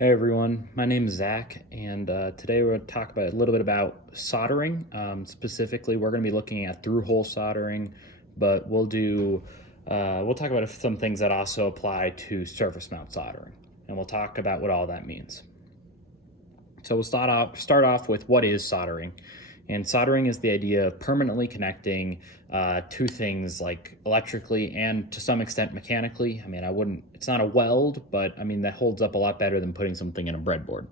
Hey everyone, my name is Zach, and today we're going to talk about a little bit about soldering. Specifically, we're going to be looking at through-hole soldering, but we'll talk about some things that also apply to surface mount soldering, and we'll talk about what all that means. So we'll start off with what is soldering. And soldering is the idea of permanently connecting two things, like electrically and to some extent mechanically. I mean, it's not a weld, but I mean, that holds up a lot better than putting something in a breadboard.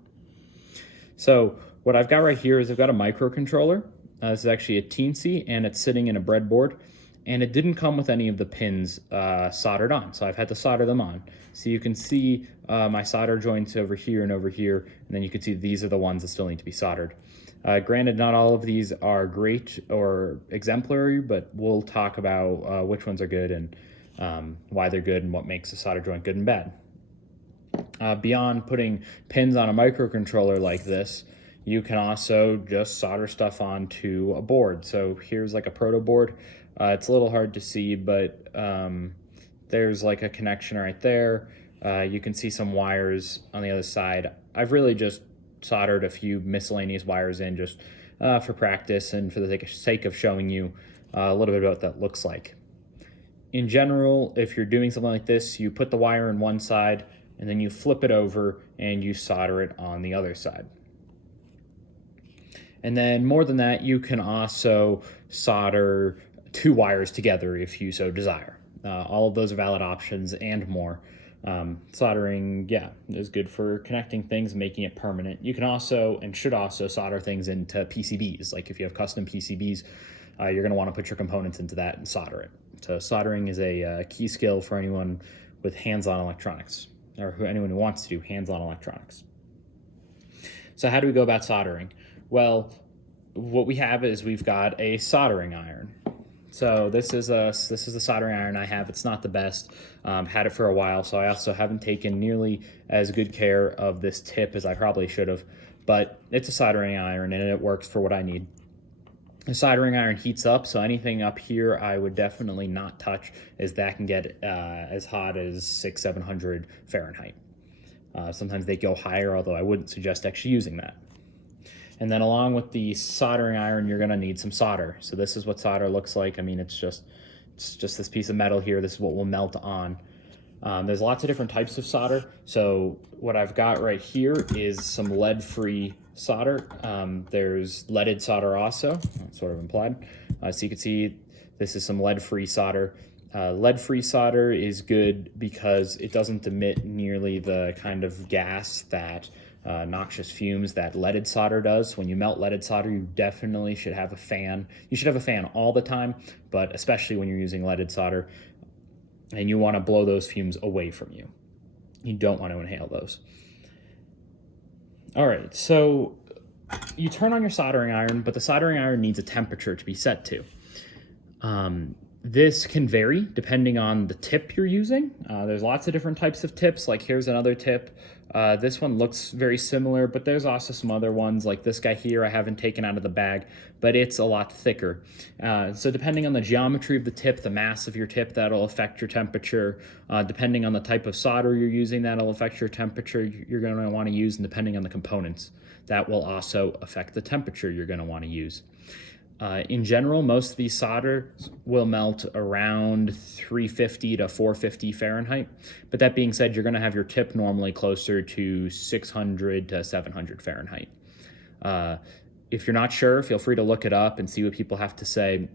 So what I've got right here is I've got a microcontroller. This is actually a Teensy, and it's sitting in a breadboard. And it didn't come with any of the pins soldered on, so I've had to solder them on. So you can see my solder joints over here and over here, and then you can see these are the ones that still need to be soldered. Granted, not all of these are great or exemplary, but we'll talk about which ones are good and why they're good and what makes a solder joint good and bad. Beyond putting pins on a microcontroller like this, you can also just solder stuff onto a board. So here's like a proto board. It's a little hard to see, but there's like a connection right there. You can see some wires on the other side. I've really just soldered a few miscellaneous wires in just for practice and for the sake of showing you a little bit about what that looks like. In general, if you're doing something like this, you put the wire in one side and then you flip it over and you solder it on the other side. And then more than that, you can also solder two wires together if you so desire. All of those are valid options and more. Soldering, is good for connecting things, making it permanent. You can also and should also solder things into PCBs. Like if you have custom PCBs, you're going to want to put your components into that and solder it. So soldering is a key skill for anyone with hands-on electronics, or anyone who wants to do hands-on electronics. So how do we go about soldering? Well, what we have is we've got a soldering iron. So this is the soldering iron I have. It's not the best. Had it for a while, so I also haven't taken nearly as good care of this tip as I probably should have. But it's a soldering iron, and it works for what I need. The soldering iron heats up, so anything up here I would definitely not touch, as that can get as hot as 600-700 Fahrenheit. Sometimes they go higher, although I wouldn't suggest actually using that. And then along with the soldering iron, you're going to need some solder. So this is what solder looks like. I mean, it's just this piece of metal here. This is what will melt on. There's lots of different types of solder. So what I've got right here is some lead-free solder. There's leaded solder also, that's sort of implied. So you can see this is some lead-free solder. Lead-free solder is good because it doesn't emit nearly the kind of gas that noxious fumes that leaded solder does. When you melt leaded solder, you definitely should have a fan. You should have a fan all the time, but especially when you're using leaded solder, and you want to blow those fumes away from you. You don't want to inhale those. All right, so you turn on your soldering iron, but the soldering iron needs a temperature to be set to. This can vary depending on the tip you're using. There's lots of different types of tips. Like here's another tip. This one looks very similar, but there's also some other ones like this guy here I haven't taken out of the bag, but it's a lot thicker. So depending on the geometry of the tip, the mass of your tip, that'll affect your temperature. Depending on the type of solder you're using, that'll affect your temperature you're going to want to use, and depending on the components, that will also affect the temperature you're going to want to use. In general, most of these solders will melt around 350 to 450 Fahrenheit. But that being said, you're going to have your tip normally closer to 600 to 700 Fahrenheit. If you're not sure, feel free to look it up and see what people have to say.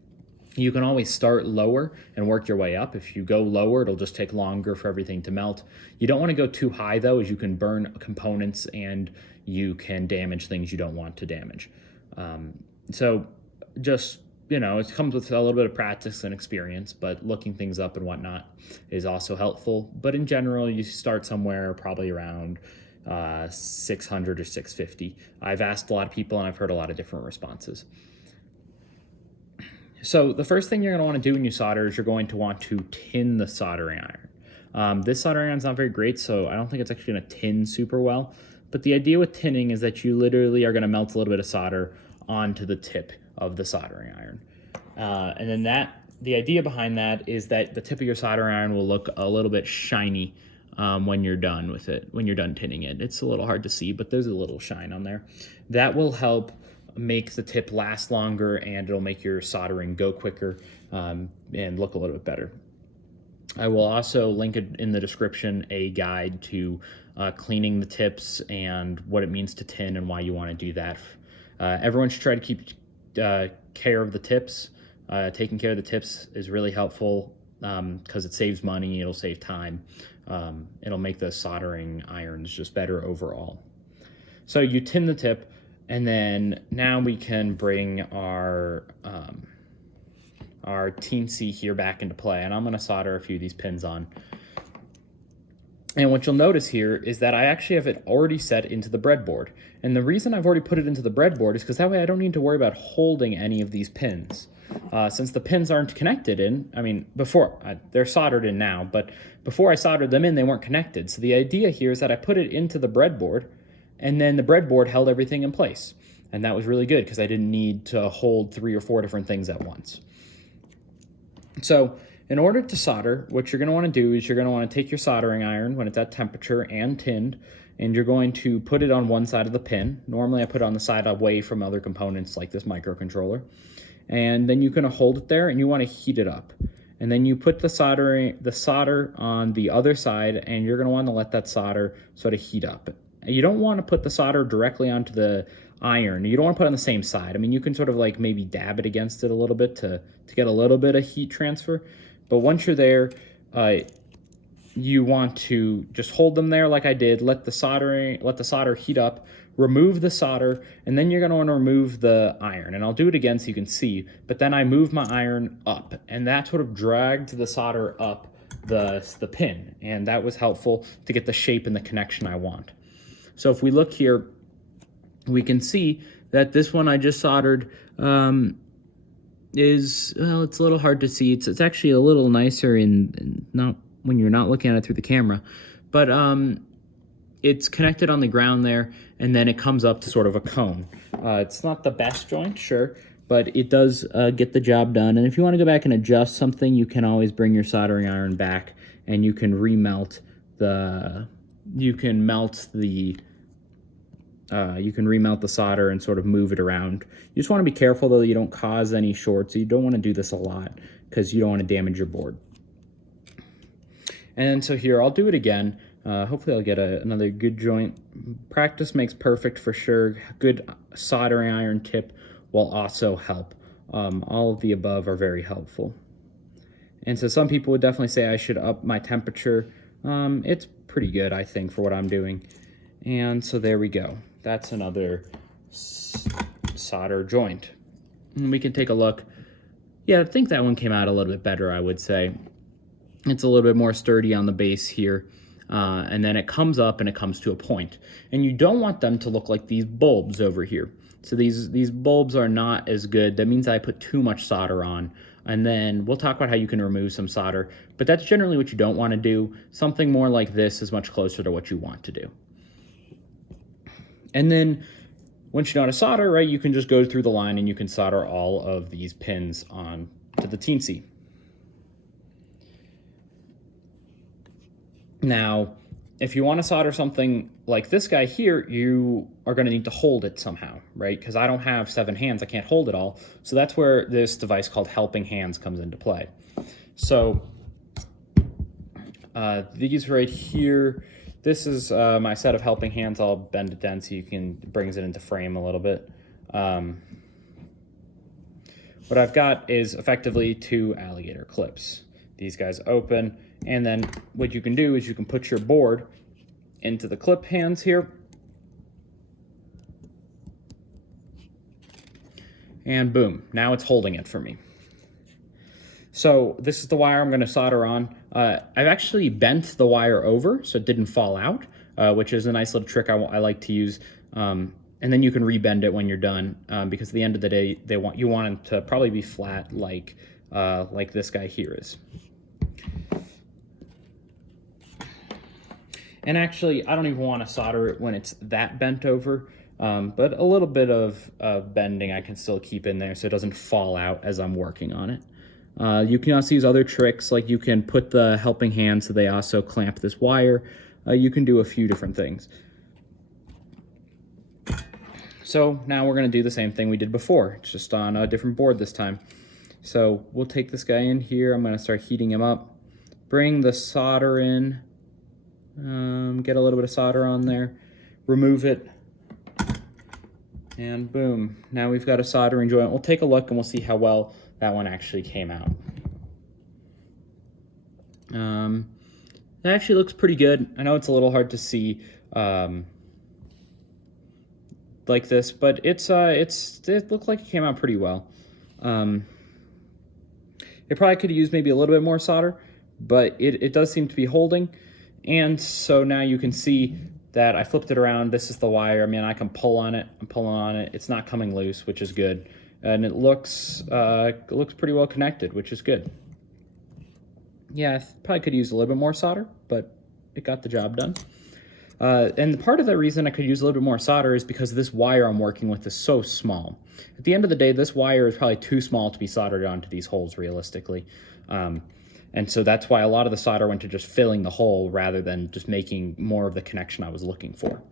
You can always start lower and work your way up. If you go lower, it'll just take longer for everything to melt. You don't want to go too high, though, as you can burn components and you can damage things you don't want to damage. Just, it comes with a little bit of practice and experience, but looking things up and whatnot is also helpful. But in general, you start somewhere probably around 600 or 650. I've asked a lot of people and I've heard a lot of different responses. So the first thing you're going to want to do when you solder is you're going to want to tin the soldering iron. This soldering iron is not very great, so I don't think it's actually going to tin super well. But the idea with tinning is that you literally are going to melt a little bit of solder onto the tip of the soldering iron. And then the idea behind that is that the tip of your soldering iron will look a little bit shiny when you're done with it, when you're done tinning it. It's a little hard to see, but there's a little shine on there. That will help make the tip last longer, and it'll make your soldering go quicker and look a little bit better. I will also link it in the description a guide to cleaning the tips and what it means to tin and why you want to do that. Everyone should try to keep care of the tips. Taking care of the tips is really helpful because it saves money, it'll save time, it'll make the soldering irons just better overall. So you tin the tip, and then now we can bring our teensy here back into play, and I'm going to solder a few of these pins on. And what you'll notice here is that I actually have it already set into the breadboard. And the reason I've already put it into the breadboard is because that way I don't need to worry about holding any of these pins. Since the pins aren't connected in, I mean, they're soldered in now, but before I soldered them in, they weren't connected. So the idea here is that I put it into the breadboard, and then the breadboard held everything in place. And that was really good because I didn't need to hold 3 or 4 different things at once. So in order to solder, what you're going to want to do is you're going to want to take your soldering iron when it's at temperature and tinned, and you're going to put it on one side of the pin. Normally I put it on the side away from other components like this microcontroller. And then you're going to hold it there, and you want to heat it up. And then you put the solder on the other side, and you're going to want to let that solder sort of heat up. You don't want to put the solder directly onto the iron. You don't want to put it on the same side. I mean, you can sort of like maybe dab it against it a little bit to get a little bit of heat transfer. But once you're there, you want to just hold them there like I did, let the solder heat up, remove the solder, and then you're going to want to remove the iron. And I'll do it again so you can see, but then I move my iron up, and that sort of dragged the solder up the pin, and that was helpful to get the shape and the connection I want. So if we look here, we can see that this one I just soldered is, well, it's a little hard to see. It's actually a little nicer in not when you're not looking at it through the camera, but it's connected on the ground there, and then it comes up to sort of a cone. It's not the best joint, sure, but it does get the job done. And if you want to go back and adjust something, you can always bring your soldering iron back, and you can remelt the solder and sort of move it around. You just want to be careful though that you don't cause any shorts. You don't want to do this a lot because you don't want to damage your board. And so here, I'll do it again. Hopefully I'll get another good joint. Practice makes perfect for sure. Good soldering iron tip will also help. All of the above are very helpful. And so some people would definitely say I should up my temperature. It's pretty good, I think, for what I'm doing. And so there we go. That's another solder joint. And we can take a look. Yeah, I think that one came out a little bit better, I would say. It's a little bit more sturdy on the base here. And then it comes up and it comes to a point. And you don't want them to look like these bulbs over here. So these bulbs are not as good. That means I put too much solder on. And then we'll talk about how you can remove some solder. But that's generally what you don't want to do. Something more like this is much closer to what you want to do. And then once you know how to solder, right, you can just go through the line and you can solder all of these pins on to the teensy. Now, if you want to solder something like this guy here, you are going to need to hold it somehow, right? Because I don't have 7 hands, I can't hold it all. So that's where this device called Helping Hands comes into play. So these right here, this is my set of Helping Hands. I'll bend it down so you can, brings it into frame a little bit. What I've got is effectively 2 alligator clips. These guys open, and then what you can do is you can put your board into the clip hands here, and boom, now it's holding it for me. So this is the wire I'm going to solder on. I've actually bent the wire over so it didn't fall out, which is a nice little trick I like to use. And then you can rebend it when you're done, because at the end of the day, you want it to probably be flat like this guy here is. And actually, I don't even want to solder it when it's that bent over, but a little bit of bending I can still keep in there so it doesn't fall out as I'm working on it. You can also use other tricks, like you can put the helping hand so they also clamp this wire. You can do a few different things. So now we're going to do the same thing we did before, it's just on a different board this time. So we'll take this guy in here. I'm going to start heating him up. Bring the solder in. Get a little bit of solder on there. Remove it. And boom. Now we've got a soldering joint. We'll take a look and we'll see how well that one actually came out. That actually looks pretty good. I know it's a little hard to see like this, but it looked like it came out pretty well. It probably could use maybe a little bit more solder, but it does seem to be holding. And so now you can see that I flipped it around. This is the wire. I mean, I can pull on it. I'm pulling on it. It's not coming loose, which is good. And it looks pretty well connected, which is good. Yeah, I probably could use a little bit more solder, but it got the job done. And part of the reason I could use a little bit more solder is because this wire I'm working with is so small. At the end of the day, this wire is probably too small to be soldered onto these holes realistically. And so that's why a lot of the solder went to just filling the hole rather than just making more of the connection I was looking for.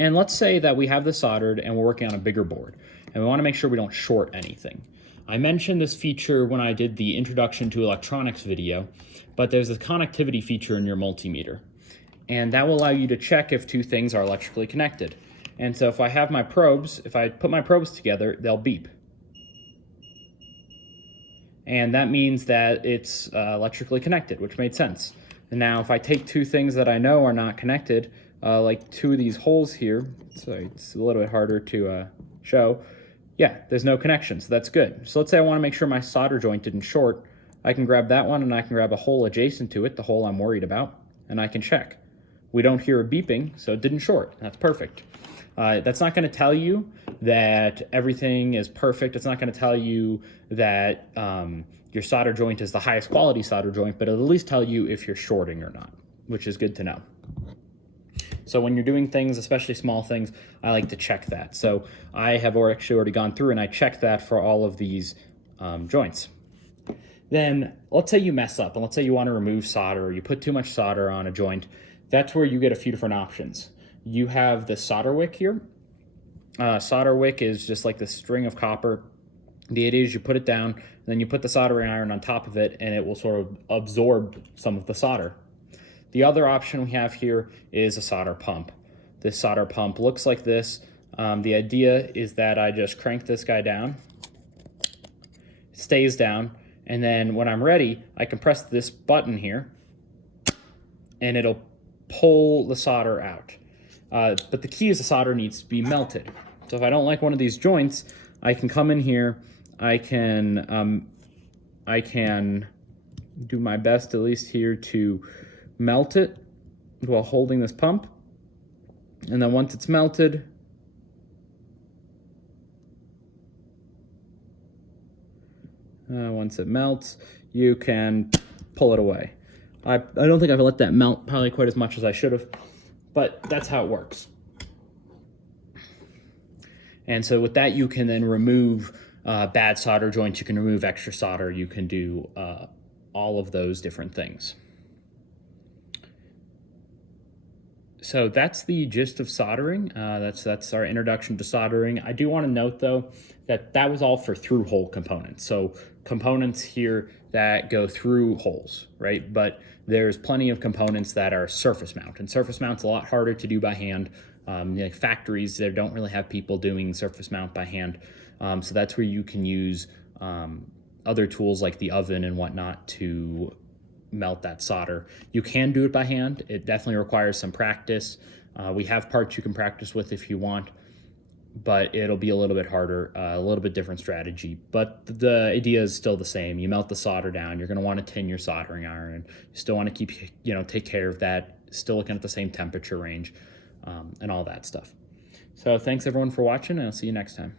And let's say that we have this soldered and we're working on a bigger board, and we want to make sure we don't short anything. I mentioned this feature when I did the Introduction to Electronics video, but there's a connectivity feature in your multimeter. And that will allow you to check if two things are electrically connected. And so if I have my probes, if I put my probes together, they'll beep. And that means that it's electrically connected, which made sense. And now if I take two things that I know are not connected, like two of these holes here, so it's a little bit harder to show, yeah, there's no connection, so that's good. So let's say I want to make sure my solder joint didn't short. I can grab that one and I can grab a hole adjacent to it, the hole I'm worried about, and I can check. We don't hear a beeping, so it didn't short. That's perfect. That's not going to tell you that everything is perfect. It's not going to tell you that your solder joint is the highest quality solder joint, but it'll at least tell you if you're shorting or not, which is good to know. So when you're doing things, especially small things, I like to check that. So I have actually already gone through and I checked that for all of these joints. Then let's say you mess up and let's say you want to remove solder or you put too much solder on a joint. That's where you get a few different options. You have the solder wick here. Solder wick is just like this string of copper. The idea is you put it down, and then you put the soldering iron on top of it, and it will sort of absorb some of the solder. The other option we have here is a solder pump. This solder pump looks like this. The idea is that I just crank this guy down. It stays down, and then when I'm ready, I can press this button here, and it'll pull the solder out. But the key is the solder needs to be melted. So if I don't like one of these joints, I can come in here, I can do my best, at least here, to melt it while holding this pump. And then once it's melted, once it melts, you can pull it away. I don't think I've let that melt probably quite as much as I should have, but that's how it works. And so with that, you can then remove bad solder joints, you can remove extra solder, you can do all of those different things. So that's the gist of soldering. That's our introduction to soldering. I do want to note, though, that that was all for through-hole components. So components here that go through holes, right? But there's plenty of components that are surface mount, and surface mount's a lot harder to do by hand. Like factories, they don't really have people doing surface mount by hand. So that's where you can use other tools like the oven and whatnot to melt that solder. You can do it by hand. It definitely requires some practice. We have parts you can practice with if you want, but it'll be a little bit harder, a little bit different strategy. But the idea is still the same. You melt the solder down. You're going to want to tin your soldering iron. You still want to keep, take care of that. Still looking at the same temperature range and all that stuff. So thanks everyone for watching, and I'll see you next time.